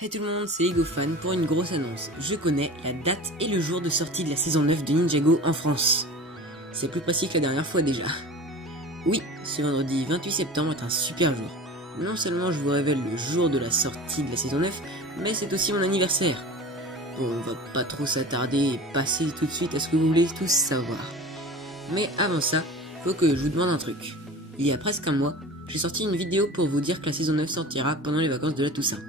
Hey tout le monde, c'est EgoFan pour une grosse annonce. Je connais la date et le jour de sortie de la saison 9 de Ninjago en France. C'est plus précis que la dernière fois déjà. Oui, ce vendredi 28 septembre est un super jour. Non seulement je vous révèle le jour de la sortie de la saison 9, mais c'est aussi mon anniversaire. On va pas trop s'attarder et passer tout de suite à ce que vous voulez tous savoir. Mais avant ça, faut que je vous demande un truc. Il y a presque un mois, j'ai sorti une vidéo pour vous dire que la saison 9 sortira pendant les vacances de la Toussaint.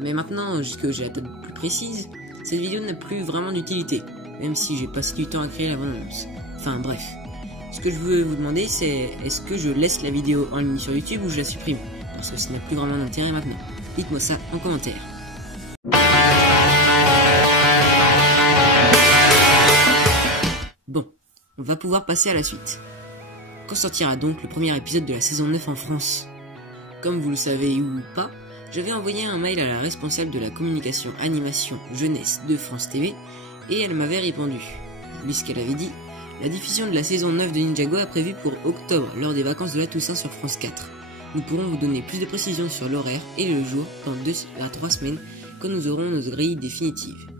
Mais maintenant, que j'ai la date plus précise, cette vidéo n'a plus vraiment d'utilité, même si j'ai passé du temps à créer la bande-annonce. Enfin bref. Ce que je veux vous demander, c'est est-ce que je laisse la vidéo en ligne sur YouTube ou je la supprime? Parce que ça n'a plus vraiment d'intérêt maintenant. Dites-moi ça en commentaire. Bon, on va pouvoir passer à la suite. Quand sortira donc le premier épisode de la saison 9 en France? Comme vous le savez ou pas, j'avais envoyé un mail à la responsable de la communication animation jeunesse de France TV et elle m'avait répondu. Puisqu'elle avait dit, la diffusion de la saison 9 de Ninjago est prévue pour octobre lors des vacances de la Toussaint sur France 4. Nous pourrons vous donner plus de précisions sur l'horaire et le jour dans 2 à 3 semaines quand nous aurons nos grilles définitives.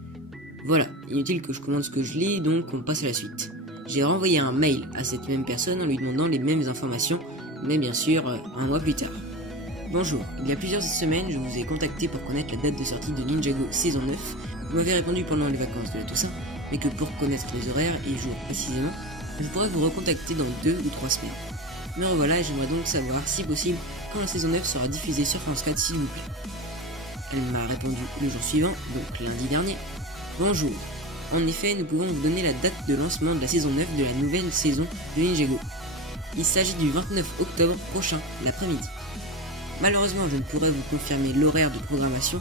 Voilà, inutile que je commande ce que je lis, donc on passe à la suite. J'ai renvoyé un mail à cette même personne en lui demandant les mêmes informations, mais bien sûr un mois plus tard. Bonjour, il y a plusieurs semaines, je vous ai contacté pour connaître la date de sortie de Ninjago saison 9. Vous m'avez répondu pendant les vacances de la Toussaint, mais que pour connaître les horaires et jours précisément, je pourrais vous recontacter dans 2 ou 3 semaines. Me revoilà et j'aimerais donc savoir, si possible, quand la saison 9 sera diffusée sur France 4 s'il vous plaît. Elle m'a répondu le jour suivant, donc lundi dernier. Bonjour, en effet, nous pouvons vous donner la date de lancement de la saison 9 de la nouvelle saison de Ninjago. Il s'agit du 29 octobre prochain, l'après-midi. Malheureusement, je ne pourrai vous confirmer l'horaire de programmation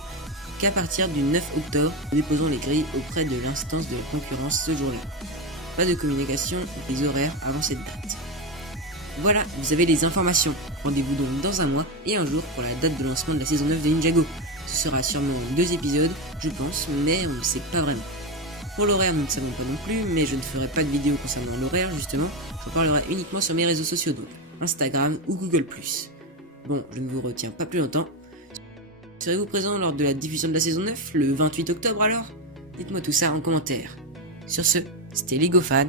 qu'à partir du 9 octobre, en déposant les grilles auprès de l'instance de la concurrence ce jour-là. Pas de communication des horaires avant cette date. Voilà, vous avez les informations. Rendez-vous donc dans un mois et un jour pour la date de lancement de la saison 9 de Ninjago. Ce sera sûrement 2 épisodes, je pense, mais on ne sait pas vraiment. Pour l'horaire, nous ne savons pas non plus, mais je ne ferai pas de vidéo concernant l'horaire, justement. J'en parlerai uniquement sur mes réseaux sociaux, donc Instagram ou Google+. Bon, je ne vous retiens pas plus longtemps. Serez-vous présent lors de la diffusion de la saison 9, le 28 octobre alors? Dites-moi tout ça en commentaire. Sur ce, c'était EgoFan.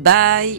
Bye!